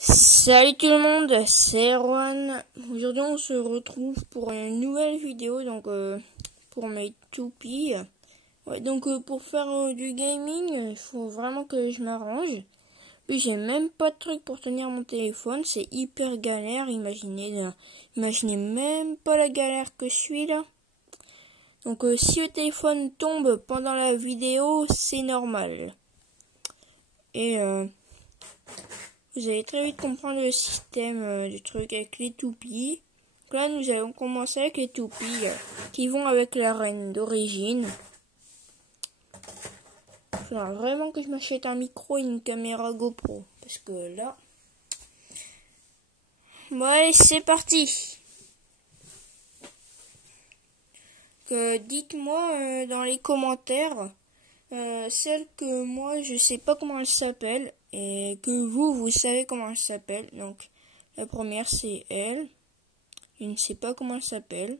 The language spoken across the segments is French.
Salut tout le monde, c'est Erwan. Aujourd'hui on se retrouve pour une nouvelle vidéo pour mes toupies. Pour faire du gaming, il faut vraiment que je m'arrange. Puis j'ai même pas de truc pour tenir mon téléphone, c'est hyper galère, imaginez même pas la galère que je suis là. Si le téléphone tombe pendant la vidéo, c'est normal. Et vous allez très vite comprendre le système du truc avec les toupies. Donc là, nous allons commencer avec les toupies qui vont avec la reine d'origine. Il faudra vraiment que je m'achète un micro et une caméra GoPro. Parce que là... Bon allez, c'est parti. Dites-moi dans les commentaires celle que moi je sais pas comment elle s'appelle et que vous savez comment elle s'appelle. Donc la première c'est elle, je ne sais pas comment elle s'appelle.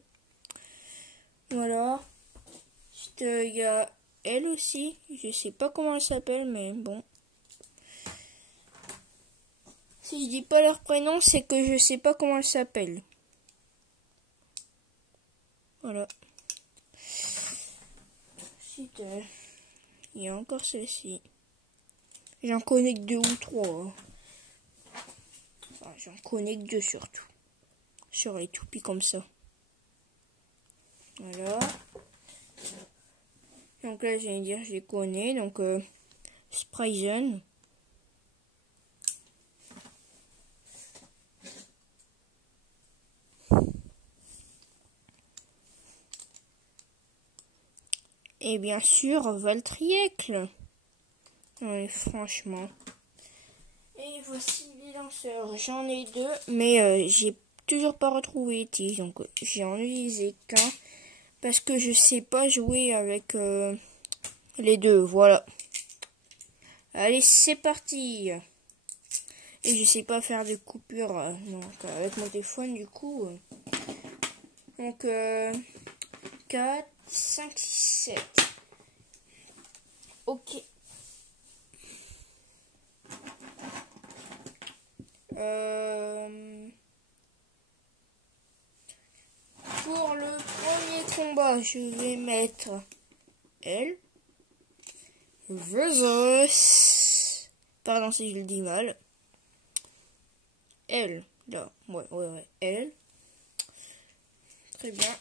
Voilà. Ensuite il y a elle aussi, je sais pas comment elle s'appelle, mais bon. Si je dis pas leur prénom, c'est que je sais pas comment elle s'appelle. Voilà. Ensuite il y a encore celle-ci. J'en connais que 2 ou 3. Enfin, j'en connais que 2 surtout. Sur les toupies comme ça. Voilà. Donc là, j'allais dire, je les connais. Donc, Spryzen. Et bien sûr, Valtryek. Ouais, franchement. Et voici les lanceurs. J'en ai 2, mais j'ai toujours pas retrouvé les tiges. Donc, j'en ai utilisé qu'un. Parce que je sais pas jouer avec les 2. Voilà. Allez, c'est parti. Et je sais pas faire de coupure avec mon téléphone, du coup. Donc, 4, 5, 6, 7. Ok. Pour le premier combat, je vais mettre elle. Versus. Pardon si je le dis mal. Elle. Là. Ouais. Elle. Très bien.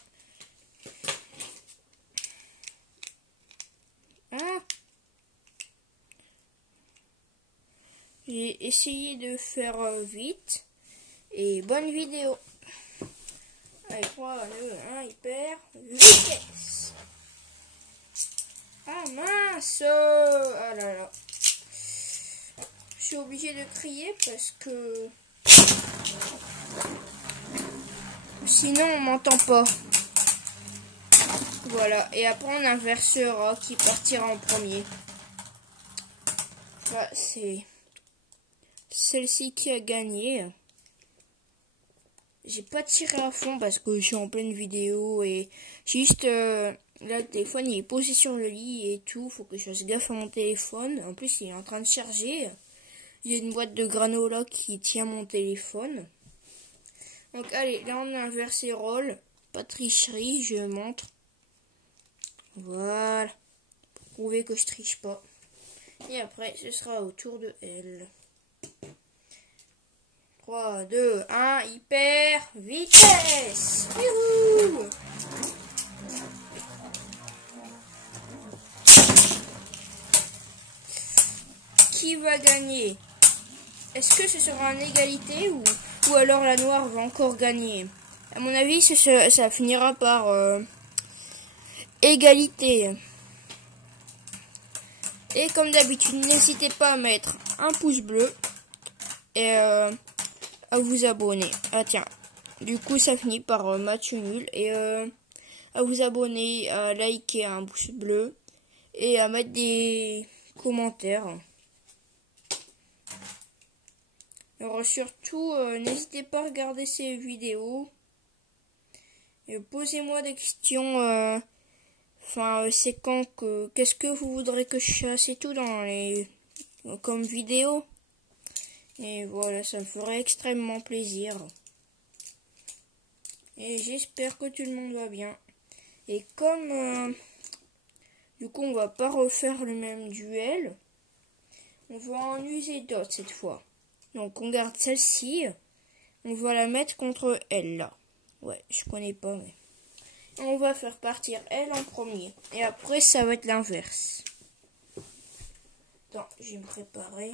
Ah. J'ai essayé de faire vite. Et bonne vidéo. Allez, 3, 2, 1, hyper. Vitesse. Ah mince. Ah là là. Je suis obligé de crier parce que... Sinon on m'entend pas. Voilà. Et après on inversera qui partira en premier. Voilà, c'est celle-ci qui a gagné. J'ai pas tiré à fond parce que je suis en pleine vidéo et juste là le téléphone il est posé sur le lit et tout. Faut que je fasse gaffe à mon téléphone. En plus il est en train de charger. Il y a une boîte de granola qui tient mon téléphone. Donc allez, là on inverse les rôles. Pas de tricherie, je montre. Voilà. Pour prouver que je triche pas. Et après ce sera au tour de elle. 3, 2, 1, hyper vitesse. Youhou! Qui va gagner? Est-ce que ce sera en égalité ou alors la noire va encore gagner? À mon avis, ça finira par égalité. Et comme d'habitude, n'hésitez pas à mettre un pouce bleu et à vous abonner. Ah tiens, du coup ça finit par match nul. Et à vous abonner, à liker un pouce bleu et à mettre des commentaires. Alors surtout, n'hésitez pas à regarder ces vidéos. Et posez-moi des questions. C'est quand qu'est-ce que vous voudrez que je fasse et tout dans les comme vidéo. Et voilà, ça me ferait extrêmement plaisir. Et j'espère que tout le monde va bien. Et comme du coup on va pas refaire le même duel, on va en user d'autres cette fois. Donc on garde celle-ci. On va la mettre contre elle là. Ouais, je connais pas mais. On va faire partir elle en premier. Et après ça va être l'inverse. Attends, je vais me préparer.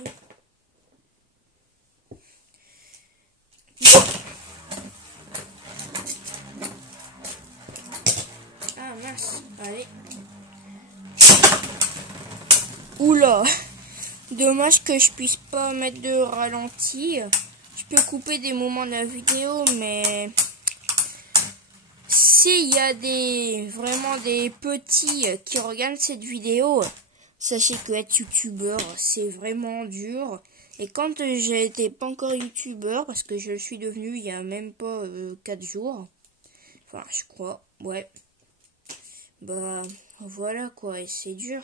Ah mince, allez. Oula, dommage que je puisse pas mettre de ralenti. Je peux couper des moments de la vidéo, mais s'il y a vraiment des petits qui regardent cette vidéo, sachez que être youtubeur, c'est vraiment dur. Et quand j'étais pas encore youtubeur, parce que je le suis devenu il y a même pas 4 jours, enfin je crois, ouais, bah voilà quoi, et c'est dur.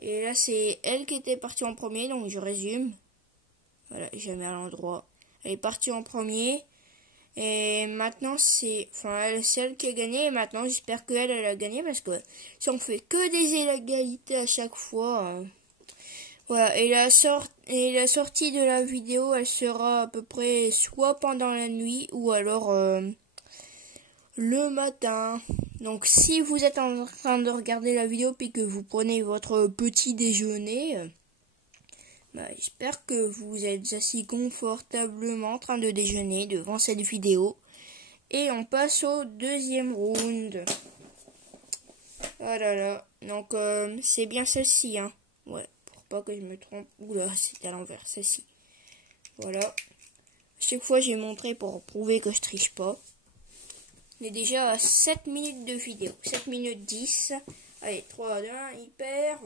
Et là c'est elle qui était partie en premier, donc je résume. Voilà, jamais à l'endroit. Elle est partie en premier. Et maintenant c'est elle qui a gagné. Et maintenant j'espère qu'elle a gagné, parce que si on fait que des inégalités à chaque fois. Voilà, et la sortie de la vidéo, elle sera à peu près soit pendant la nuit ou alors le matin. Donc si vous êtes en train de regarder la vidéo puis que vous prenez votre petit déjeuner, j'espère que vous êtes assis confortablement en train de déjeuner devant cette vidéo. Et on passe au deuxième round. Voilà, là. Donc c'est bien celle-ci, hein. Ouais, pour pas que je me trompe. Oula, c'est à l'envers, celle-ci. Voilà. Chaque fois j'ai montré pour prouver que je triche pas. On est déjà à 7 minutes de vidéo. 7 minutes 10. Allez, 3, 2, 1, hyper.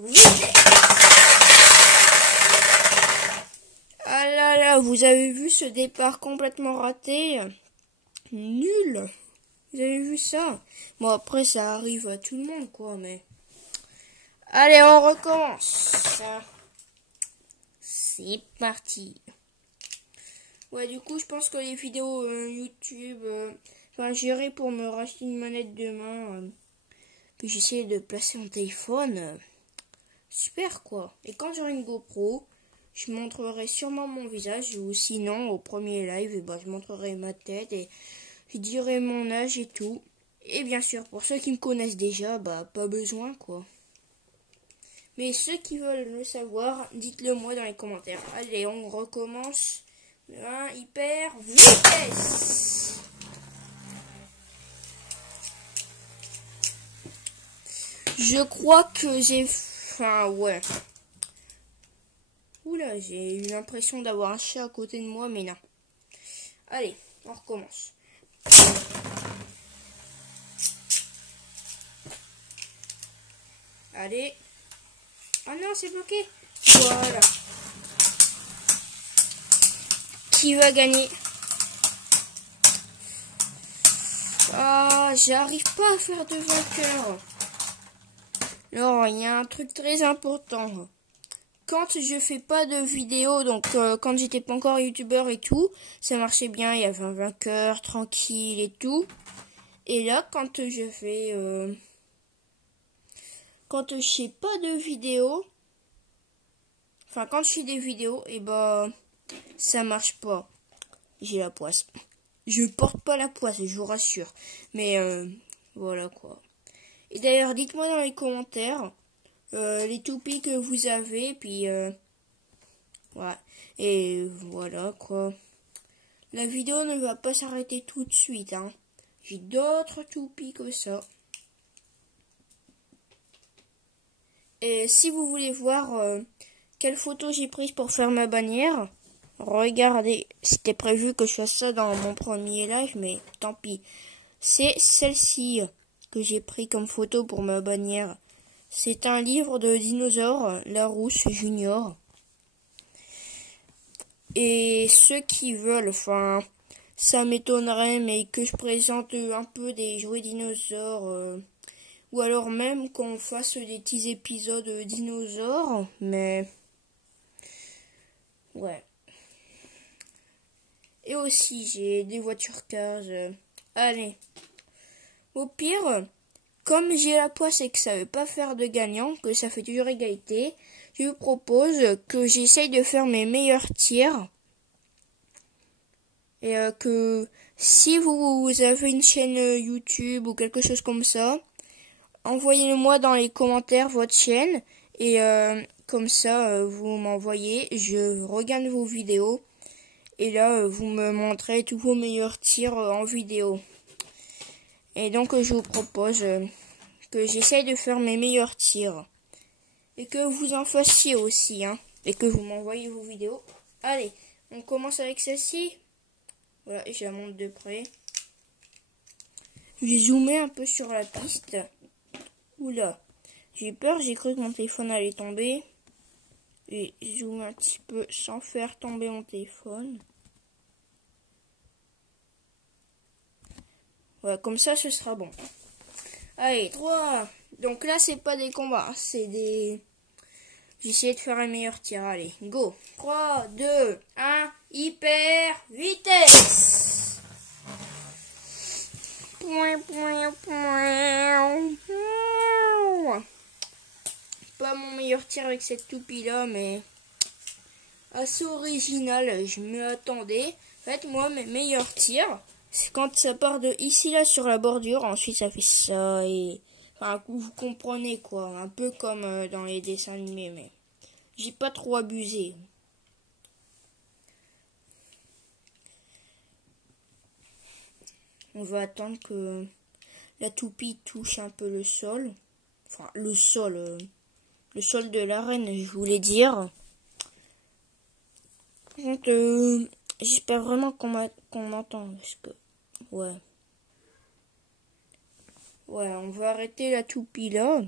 Ah là là, vous avez vu ce départ complètement raté? Nul. Vous avez vu ça? Bon, après, ça arrive à tout le monde, quoi, mais... Allez, on recommence. C'est parti. Ouais, du coup, je pense que les vidéos YouTube... j'irai pour me racheter une manette demain. Puis j'essaie de placer mon téléphone. Super, quoi. Et quand j'aurai une GoPro, je montrerai sûrement mon visage. Ou sinon, au premier live, je montrerai ma tête et je dirai mon âge et tout. Et bien sûr, pour ceux qui me connaissent déjà, pas besoin, quoi. Mais ceux qui veulent le savoir, dites-le moi dans les commentaires. Allez, on recommence. 1, hyper, vitesse. Je crois que j'ai... ouais. Oula, j'ai eu l'impression d'avoir un chat à côté de moi, mais non. Allez, on recommence. Allez. Oh non, c'est bloqué. Voilà. Qui va gagner? Ah, j'arrive pas à faire de vainqueur. Alors, il y a un truc très important. Quand je fais pas de vidéo, donc quand j'étais pas encore youtubeur et tout, ça marchait bien, il y avait un vainqueur, tranquille et tout. Et là, quand je fais... quand je fais pas de vidéo, quand je fais des vidéos, et ça marche pas. J'ai la poisse. Je porte pas la poisse, je vous rassure. Mais voilà quoi. Et d'ailleurs, dites-moi dans les commentaires les toupies que vous avez, puis voilà. Et voilà quoi. La vidéo ne va pas s'arrêter tout de suite, hein. J'ai d'autres toupies que ça. Et si vous voulez voir quelle photo j'ai prise pour faire ma bannière, regardez. C'était prévu que je fasse ça dans mon premier live, mais tant pis. C'est celle-ci que j'ai pris comme photo pour ma bannière. C'est un livre de dinosaures, Larousse Junior. Et ceux qui veulent, ça m'étonnerait, mais que je présente un peu des jouets dinosaures, ou alors même qu'on fasse des petits épisodes dinosaures, mais Ouais. Et aussi, j'ai des voitures cars. Allez. Au pire, comme j'ai la poisse et que ça veut pas faire de gagnant, que ça fait toujours égalité, je vous propose que j'essaye de faire mes meilleurs tirs. Et que si vous avez une chaîne YouTube ou quelque chose comme ça, envoyez-moi dans les commentaires votre chaîne. Et comme ça, vous m'envoyez, je regarde vos vidéos. Et là, vous me montrez tous vos meilleurs tirs en vidéo. Et donc, je vous propose que j'essaye de faire mes meilleurs tirs. Et que vous en fassiez aussi, hein. Et que vous m'envoyez vos vidéos. Allez, on commence avec celle-ci. Voilà, je la montre de près. J'ai zoomé un peu sur la piste. Oula, j'ai peur, j'ai cru que mon téléphone allait tomber. Et zoom un petit peu sans faire tomber mon téléphone. Voilà, comme ça, ce sera bon. Allez, 3. Donc là, c'est pas des combats, c'est des... J'essaie de faire un meilleur tir. Allez, go. 3, 2, 1, hyper vitesse. Pas mon meilleur tir avec cette toupie là, mais assez original. Je me attendais. En fait, moi, mes meilleurs tirs, c'est quand ça part de ici là sur la bordure. Ensuite, ça fait ça et... Enfin, vous comprenez quoi. Un peu comme dans les dessins animés, mais j'ai pas trop abusé. On va attendre que la toupie touche un peu le sol. Enfin, le sol de l'arène, je voulais dire. Donc, j'espère vraiment qu'on m'entend, parce que, ouais. Ouais, on va arrêter la toupie là.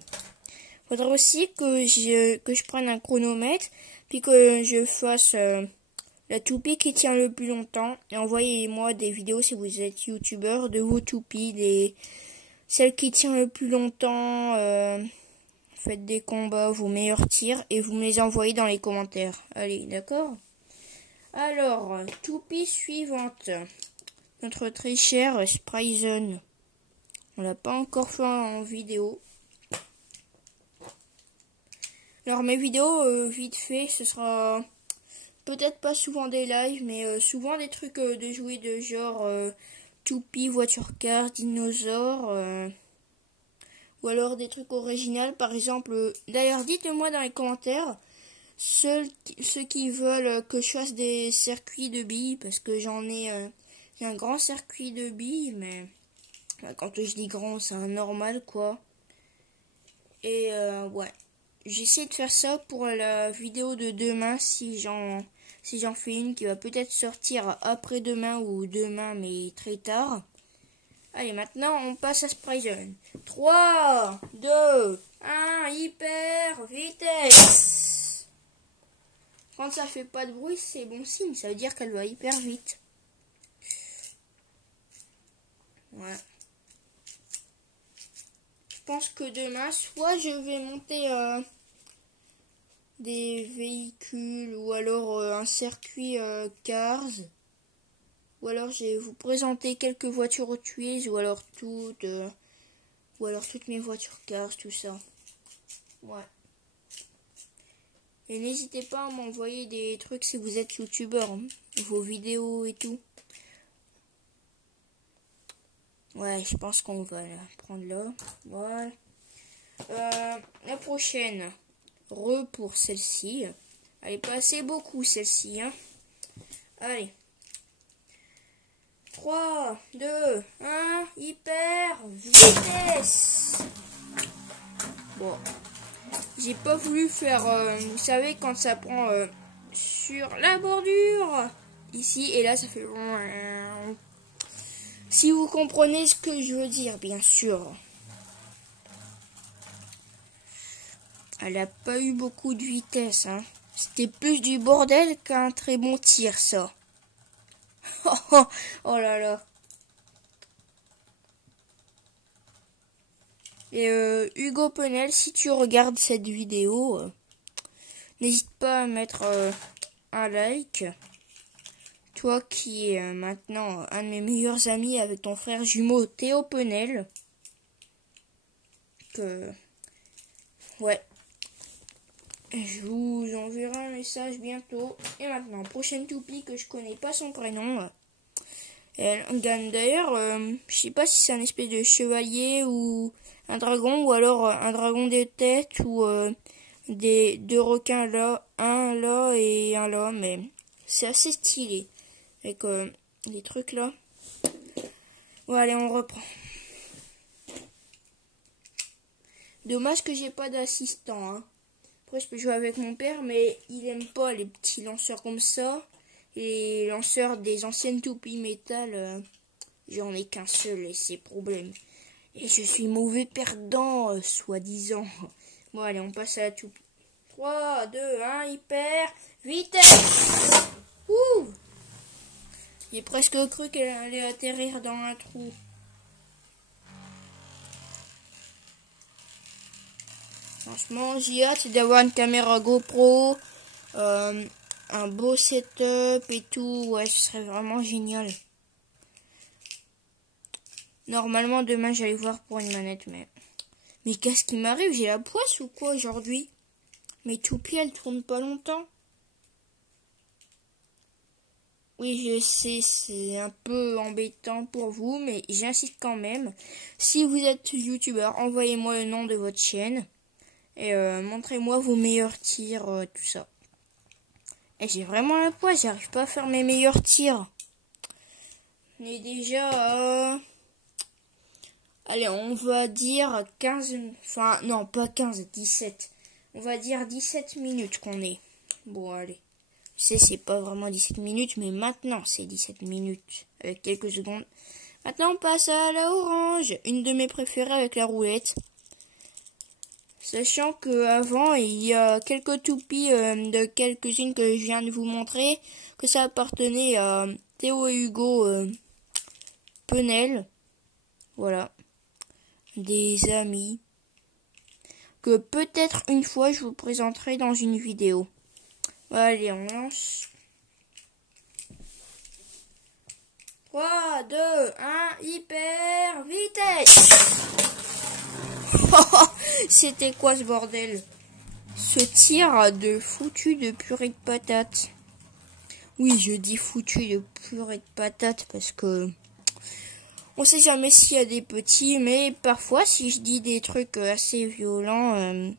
Faudra aussi que je prenne un chronomètre, puis que je fasse la toupie qui tient le plus longtemps. Et envoyez-moi des vidéos si vous êtes youtubeur de vos toupies, celle qui tient le plus longtemps. Faites des combats, vos meilleurs tirs, et vous me les envoyez dans les commentaires. Allez, d'accord? Alors, toupie suivante. Notre très cher Spryzen. On l'a pas encore fait en vidéo. Alors mes vidéos, vite fait, ce sera peut-être pas souvent des lives, mais souvent des trucs de jouer de genre toupie, voiture car, dinosaures, ou alors des trucs originaux, par exemple. D'ailleurs, dites-moi dans les commentaires ceux qui veulent que je fasse des circuits de billes, parce que j'ai un grand circuit de billes, mais quand je dis grand, c'est un normal quoi. Et ouais. J'essaie de faire ça pour la vidéo de demain, si j'en fais une qui va peut-être sortir après-demain ou demain, mais très tard. Allez, maintenant, on passe à Spryzen. 3, 2, 1, hyper vitesse. Quand ça fait pas de bruit, c'est bon signe, ça veut dire qu'elle va hyper vite. Ouais. Je pense que demain, soit je vais monter des véhicules ou alors un circuit cars, ou alors je vais vous présenter quelques voitures au tuiles, ou alors toutes mes voitures cars, tout ça. Ouais. Et n'hésitez pas à m'envoyer des trucs si vous êtes youtubeur, hein, vos vidéos et tout. Ouais, je pense qu'on va la prendre là. Voilà. La prochaine. Pour celle-ci. Elle est pas assez beaucoup, celle-ci. Hein. Allez. 3, 2, 1, hyper vitesse. Bon. J'ai pas voulu faire, vous savez, quand ça prend sur la bordure. Ici, et là, ça fait... Si vous comprenez ce que je veux dire, bien sûr. Elle a pas eu beaucoup de vitesse, hein. C'était plus du bordel qu'un très bon tir, ça. Oh là là. Et Hugo Penel, si tu regardes cette vidéo, n'hésite pas à mettre un like. Toi qui es maintenant un de mes meilleurs amis avec ton frère jumeau Théo Penel. Ouais. Je vous enverrai un message bientôt. Et maintenant, prochaine toupie que je connais pas son prénom. Elle gagne d'ailleurs, je sais pas si c'est un espèce de chevalier ou un dragon, ou alors un dragon des têtes, ou deux requins là, un là et un là, mais c'est assez stylé. Avec les trucs là. Bon, allez, on reprend. Dommage que j'ai pas d'assistant, hein. Après, je peux jouer avec mon père, mais il aime pas les petits lanceurs comme ça. Et les lanceurs des anciennes toupies métal, j'en ai qu'un seul et c'est problème. Et je suis mauvais perdant, soi-disant. Bon, allez, on passe à la toupie. 3, 2, 1, hyper, vitesse. Ouh! J'ai presque cru qu'elle allait atterrir dans un trou. Franchement, j'ai hâte d'avoir une caméra GoPro, un beau setup et tout. Ouais, ce serait vraiment génial. Normalement, demain, j'allais voir pour une manette, mais qu'est-ce qui m'arrive? J'ai la poisse ou quoi aujourd'hui? Mes toupies, elles tournent pas longtemps. Oui, je sais, c'est un peu embêtant pour vous, mais j'insiste quand même. Si vous êtes youtubeur, envoyez-moi le nom de votre chaîne. Et montrez-moi vos meilleurs tirs, tout ça. Et j'ai vraiment la poisse, j'arrive pas à faire mes meilleurs tirs. On est déjà allez, on va dire 15... Enfin, non, pas 15, 17. On va dire 17 minutes qu'on est. Bon, allez. Je sais, c'est pas vraiment 17 minutes, mais maintenant, c'est 17 minutes. Avec quelques secondes. Maintenant, on passe à la orange. Une de mes préférées avec la roulette. Sachant que avant il y a quelques toupies de quelques-unes que je viens de vous montrer, que ça appartenait à Théo et Hugo Penel. Voilà. Des amis. Que peut-être une fois je vous présenterai dans une vidéo. Allez, on lance. 3, 2, 1, hyper vitesse. C'était quoi ce bordel? Ce tir de foutu de purée de patates. Oui, je dis foutu de purée de patates parce que on sait jamais s'il y a des petits, mais parfois si je dis des trucs assez violents,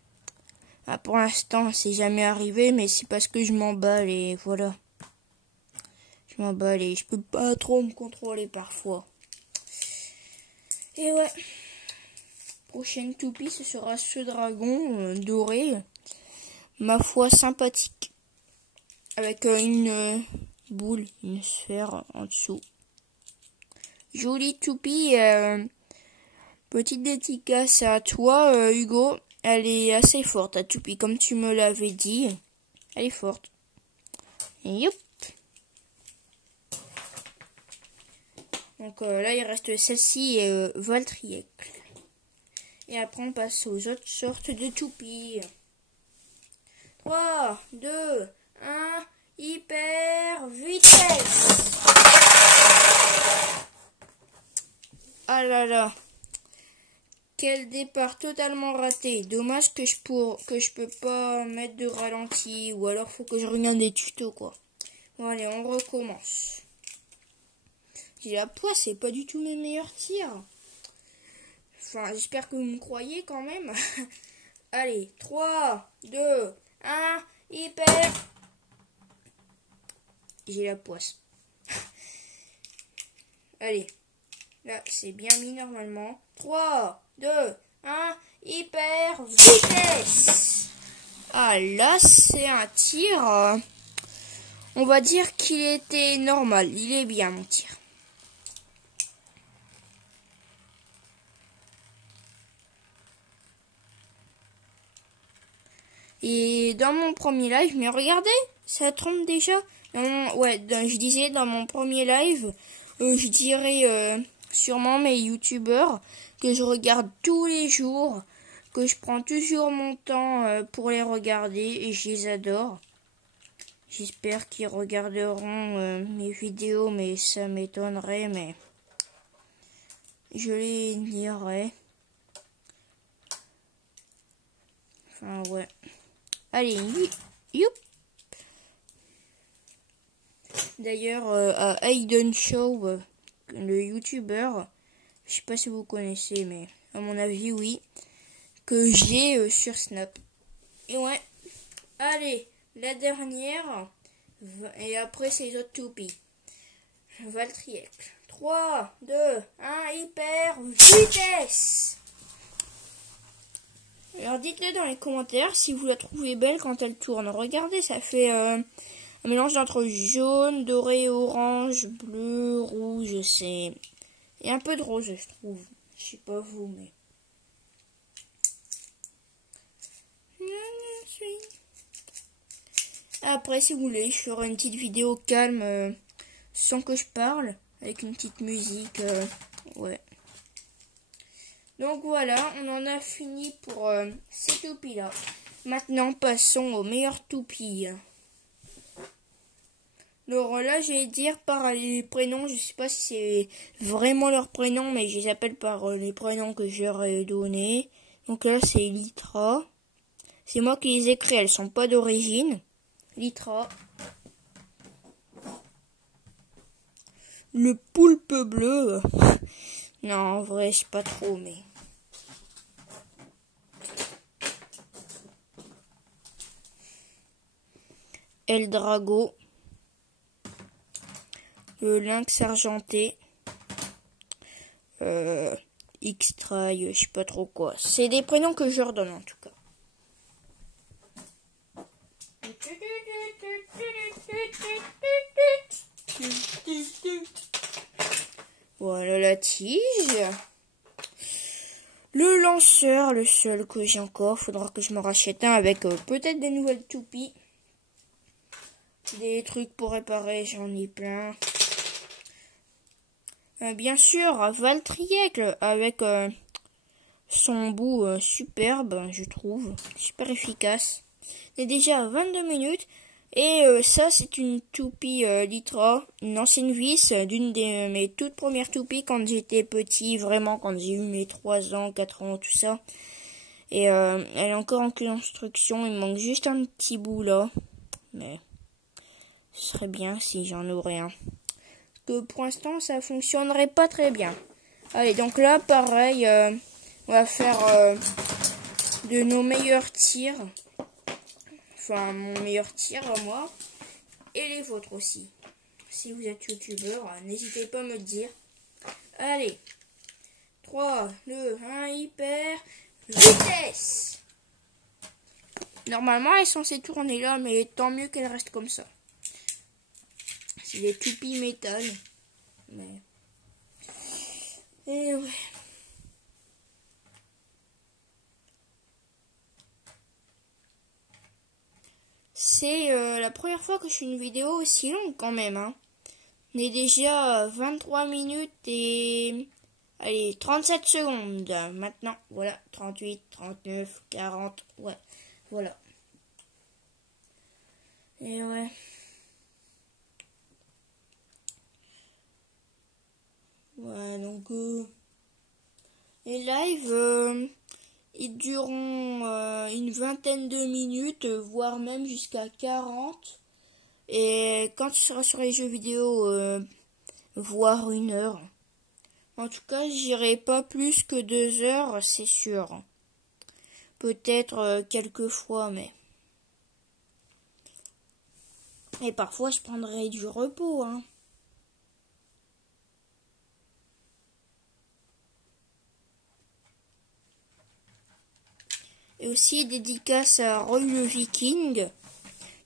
pour l'instant c'est jamais arrivé, mais c'est parce que je m'emballe et voilà. Je m'emballe et je peux pas trop me contrôler parfois. Et ouais. Prochaine toupie, ce sera ce dragon doré, ma foi sympathique, avec une boule, une sphère en dessous. Jolie toupie, petite dédicace à toi Hugo, elle est assez forte ta toupie, comme tu me l'avais dit, elle est forte. Et youp. Donc là il reste celle-ci et Valtriec. Et après, on passe aux autres sortes de toupies. 3, 2, 1, hyper vitesse. Ah là là. Quel départ totalement raté. Dommage que je peux pas mettre de ralenti. Ou alors, faut que je regarde des tutos, quoi. Bon, allez, on recommence. J'ai la poisse, c'est pas du tout mes meilleurs tirs. Enfin, j'espère que vous me croyez quand même. Allez, 3, 2, 1, hyper. J'ai la poisse. Allez, là, c'est bien mis normalement. 3, 2, 1, hyper vitesse. Ah, là, c'est un tir. On va dire qu'il était normal. Il est bien, mon tir. Et dans mon premier live, mais regardez, ça trompe déjà. Je disais dans mon premier live, je dirais sûrement mes youtubeurs que je regarde tous les jours, que je prends toujours mon temps pour les regarder et je les adore. J'espère qu'ils regarderont mes vidéos, mais ça m'étonnerait, mais je les lirai. Enfin, ouais. Allez, youp. D'ailleurs, à Hayden Show, le youtubeur, je sais pas si vous connaissez, mais à mon avis, oui, que j'ai sur Snap. Et ouais, allez, la dernière, et après c'est les autres toupies. Valtryek. 3, 2, 1, hyper vitesse. Alors dites-le dans les commentaires si vous la trouvez belle quand elle tourne. Regardez, ça fait un mélange entre jaune, doré, orange, bleu, rouge, c'est... Et un peu de rose, je trouve. Je sais pas vous, mais... Après, si vous voulez, je ferai une petite vidéo calme, sans que je parle, avec une petite musique, ouais. Donc voilà, on en a fini pour ces toupies-là. Maintenant, passons aux meilleures toupies. Alors là, je vais dire par les prénoms, je sais pas si c'est vraiment leur prénom, mais je les appelle par les prénoms que je leur ai donnés. Donc là, c'est Litra. C'est moi qui les ai créés, elles sont pas d'origine. Litra. Le poulpe bleu. Non, en vrai, je sais pas trop, mais... Eldrago. Le lynx argenté. X-Try, je sais pas trop quoi. C'est des prénoms que je leur donne en tout cas. Voilà la tige. Le lanceur, le seul que j'ai encore. Faudra que je me rachète un avec peut-être des nouvelles toupies. Des trucs pour réparer, j'en ai plein. Bien sûr, Valtryek avec son bout superbe, je trouve. Super efficace. On est déjà à 22 minutes. Et ça, c'est une toupie Litra, une ancienne vis d'une de mes toutes premières toupies quand j'étais petit, vraiment quand j'ai eu mes 3 ans, 4 ans, tout ça. Et elle est encore en construction, il manque juste un petit bout là. Mais ce serait bien si j'en aurais un. Que pour l'instant, ça fonctionnerait pas très bien. Allez, donc là, pareil, on va faire de nos meilleurs tirs. Enfin, mon meilleur tir à moi. Et les vôtres aussi. Si vous êtes youtubeur, n'hésitez pas à me le dire. Allez. 3, 2, 1, hyper vitesse. Normalement, elle est censée tourner là, mais tant mieux qu'elle reste comme ça. C'est des toupies métal. Mais... Et ouais. C'est la première fois que je fais une vidéo aussi longue quand même. Hein. On est déjà à 23 minutes et... Allez, 37 secondes. Maintenant, voilà, 38, 39, 40, ouais, voilà. Et ouais. Ouais, donc... les lives... ils dureront une vingtaine de minutes, voire même jusqu'à 40. Et quand tu seras sur les jeux vidéo, voire 1 heure. En tout cas, j'irai pas plus que 2 heures, c'est sûr. Peut-être quelques fois, mais... Et parfois, je prendrai du repos, hein. Et aussi dédicace à Roy le Viking,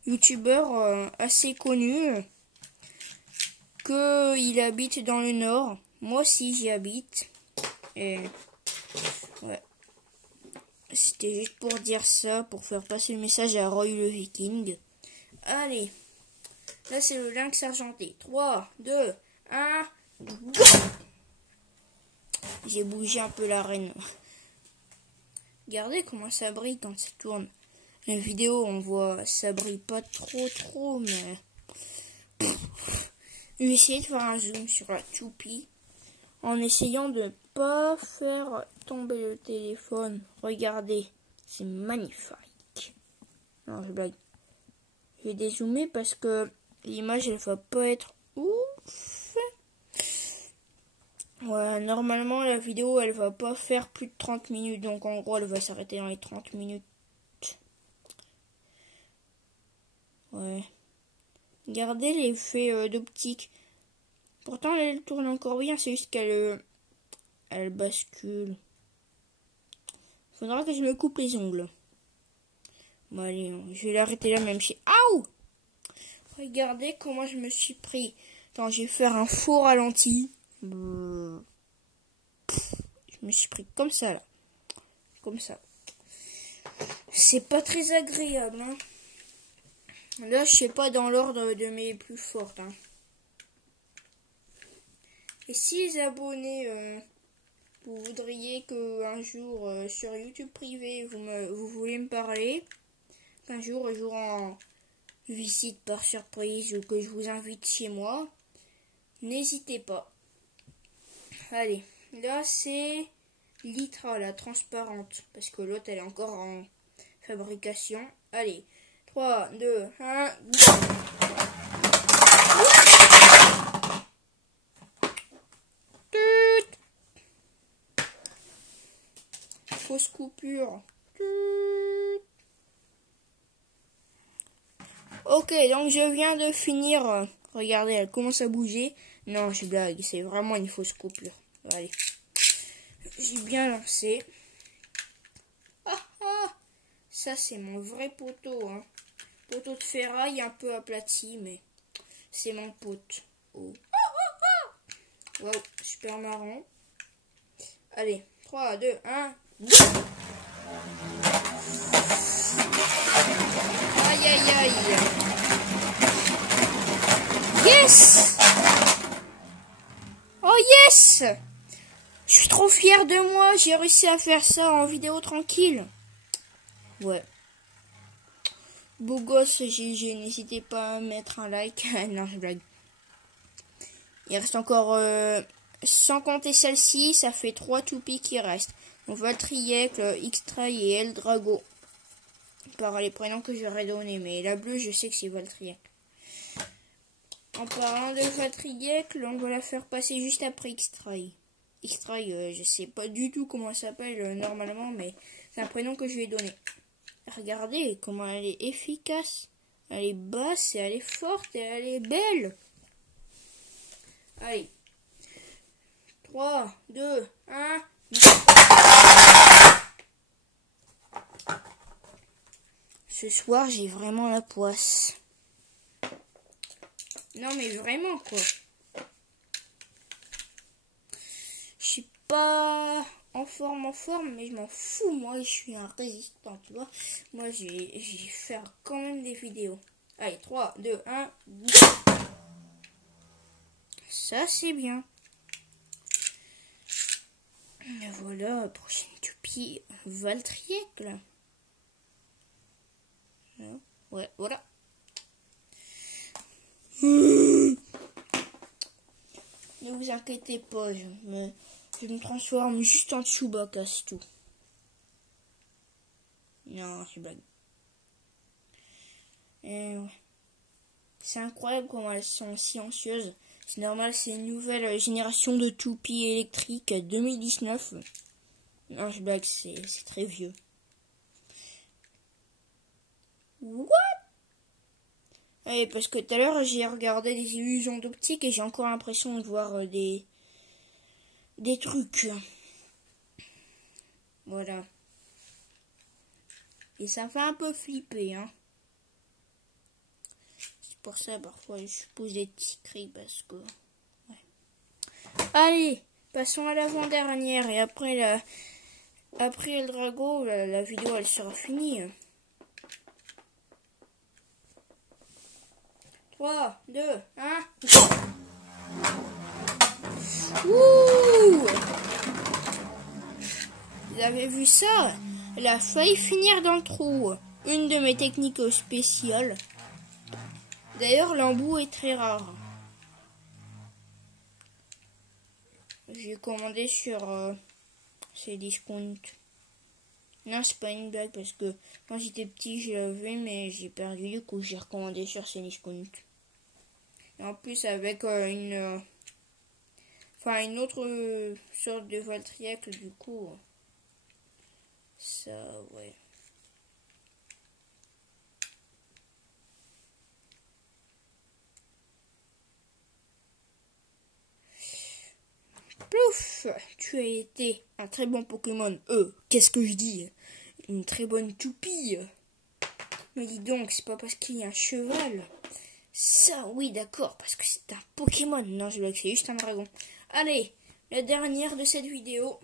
youtubeur assez connu, qu'il habite dans le nord. Moi aussi j'y habite. Et ouais. C'était juste pour dire ça, pour faire passer le message à Roy le Viking. Allez. Là c'est le lynx argenté. 3, 2, 1, go! J'ai bougé un peu l'arène. Regardez comment ça brille quand ça tourne. La vidéo, on voit, ça brille pas trop, mais... Je vais essayer de faire un zoom sur la toupie en essayant de pas faire tomber le téléphone. Regardez, c'est magnifique. Non, je blague. Je vais dézoomer parce que l'image, elle va pas être ouf. Ouais, normalement, la vidéo, elle va pas faire plus de 30 minutes. Donc, en gros, elle va s'arrêter dans les 30 minutes. Ouais. Regardez l'effet d'optique. Pourtant, elle tourne encore bien. C'est juste qu'elle elle bascule. Faudra que je me coupe les ongles. Bon, allez, je vais l'arrêter là, même si... Aouh! Regardez comment je me suis pris. Attends, je vais faire un faux ralenti. Je me suis pris comme ça, là. Comme ça. C'est pas très agréable, hein. Là, je sais pas dans l'ordre de mes plus fortes, hein. Et si les abonnés, vous voudriez que un jour sur YouTube privé, vous voulez me parler, qu'un jour je vous rends visite par surprise ou que je vous invite chez moi, n'hésitez pas. Allez, là c'est Litra, la transparente, parce que l'autre elle est encore en fabrication. Allez, 3, 2, 1, go! Fausse coupure. Ok, donc je viens de finir. Regardez, elle commence à bouger. Non, je blague, c'est vraiment une fausse coupure. Allez. J'ai bien lancé. Ça, c'est mon vrai poteau. Hein. Poteau de ferraille un peu aplati, mais c'est mon pote. Oh. Wow, super marrant. Allez, 3, 2, 1. Aïe aïe aïe. Yes. Oh yes. Je suis trop fière de moi. J'ai réussi à faire ça en vidéo tranquille. Ouais. Beau gosse GG. N'hésitez pas à mettre un like. Non, je blague. Il reste encore... sans compter celle-ci, ça fait 3 toupies qui restent. Donc Valtryek, X-Try et Eldrago. Par les prénoms que j'aurais donné. Mais la bleue, je sais que c'est Valtryek. En parlant de Valtryek, on va la faire passer juste après X-Try. X-Try, je sais pas du tout comment elle s'appelle normalement, mais c'est un prénom que je lui ai donné. Regardez comment elle est efficace. Elle est basse et elle est forte et elle est belle. Allez. 3, 2, 1. Ce soir, j'ai vraiment la poisse. Non, mais vraiment, quoi. Je suis pas en forme, mais je m'en fous. Moi, je suis un résistant, tu vois. Moi, je vais faire quand même des vidéos. Allez, 3, 2, 1. Ça, c'est bien. Et voilà, prochaine toupie, Valtryek, là. Ouais, voilà. Ne vous inquiétez pas, je me transforme juste en Chewbacca, c'est tout. Non, c'est blague. Et ouais. C'est incroyable comment elles sont silencieuses. C'est normal, c'est une nouvelle génération de toupies électriques 2019. Non, je blague, c'est très vieux. What? Oui, parce que tout à l'heure, j'ai regardé des illusions d'optique et j'ai encore l'impression de voir des trucs. Voilà. Et ça me fait un peu flipper, hein. C'est pour ça, parfois, je pose des petits cris parce que... Ouais. Allez, passons à l'avant-dernière et après Eldrago, la vidéo, elle sera finie. 3, 2, 1. Ouh! Vous avez vu ça? Elle a failli finir dans le trou. une de mes techniques spéciales. D'ailleurs, l'embout est très rare. J'ai commandé sur Cdiscount. Non, c'est pas une blague parce que quand j'étais petit, je l'avais, mais j'ai perdu. Du coup, j'ai recommandé sur Cdiscount. Et en plus, avec une autre sorte de Valtryek, du coup, ça, ouais. Plouf, tu as été un très bon Pokémon. Qu'est-ce que je dis? Une très bonne toupie. Mais dis donc, c'est pas parce qu'il y a un cheval. Ça, oui, d'accord, parce que c'est un Pokémon. Non, je blague, c'est juste un dragon. Allez, la dernière de cette vidéo.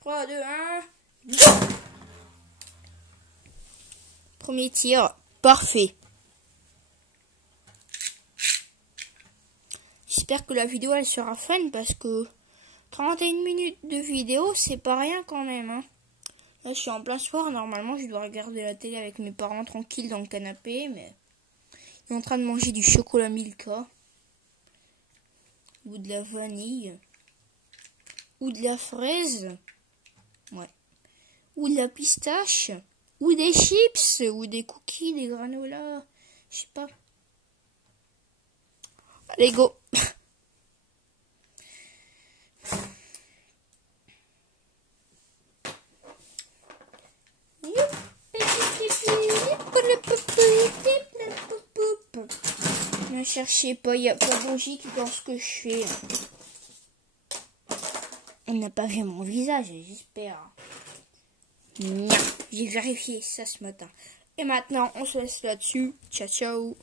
3, 2, 1... Premier tir, parfait. J'espère que la vidéo, elle sera fun, parce que 31 minutes de vidéo, c'est pas rien quand même, hein. Là, je suis en plein soir, normalement, je dois regarder la télé avec mes parents tranquilles dans le canapé, mais... Il est en train de manger du chocolat Milka. Ou de la vanille. Ou de la fraise. Ouais. Ou de la pistache. Ou des chips. Ou des cookies, des granolas. Je sais pas. Allez, go. Ne cherchez pas, il n'y a pas de logique dans ce que je fais. On n'a pas vu mon visage, j'espère. Non, j'ai vérifié ça ce matin. Et maintenant, on se laisse là-dessus. Ciao, ciao.